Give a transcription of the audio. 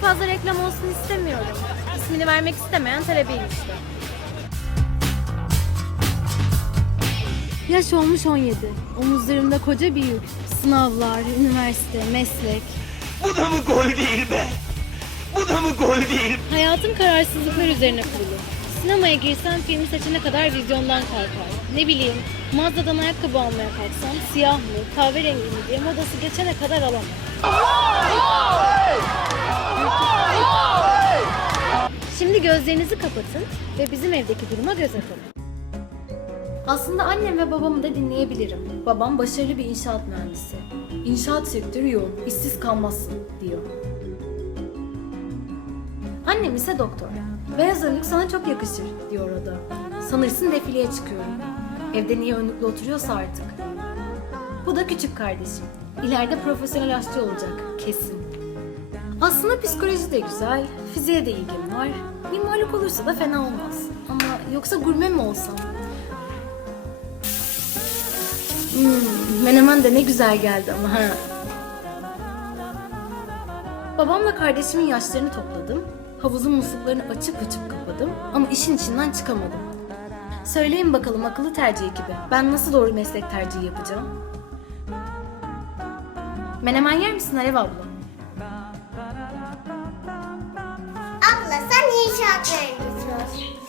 fazla reklam olsun istemiyorum. İsmini vermek istemeyen talebeyim işte. Yaş olmuş 17. Omuzlarımda koca bir yük. Sınavlar, üniversite, meslek. Bu da mı gol değil be? Bu da mı gol değil? Hayatım kararsızlıklar üzerine kurulu. Sinemaya girsem filmi seçene kadar vizyondan kalkar. Ne bileyim, mağazadan ayakkabı almaya kalksam siyah mı, kahverengi mi diye modası geçene kadar alamam. Gözlerinizi kapatın ve bizim evdeki duruma göz atın. Aslında annem ve babamı da dinleyebilirim. Babam başarılı bir inşaat mühendisi. İnşaat sektörü yoğun, işsiz kalmazsın diyor. Annem ise doktor. Beyaz önlük sana çok yakışır diyor o da. Sanırsın defileye çıkıyorum. Evde niye önlüklü oturuyorsa artık. Bu da küçük kardeşim. İleride profesyonel aşçı olacak kesin. Aslında psikoloji de güzel, fiziğe de ilgim var. Mimarlık olursa da fena olmaz. Ama yoksa gurme mi olsam? Hmm, menemen de ne güzel geldi ama ha. Babamla kardeşimin yaşlarını topladım. Havuzun musluklarını açıp açıp kapadım ama işin içinden çıkamadım. Söyleyin bakalım akıllı tercih ekibi. Ben nasıl doğru meslek tercihi yapacağım? Menemen yer misin Alev abla? Abla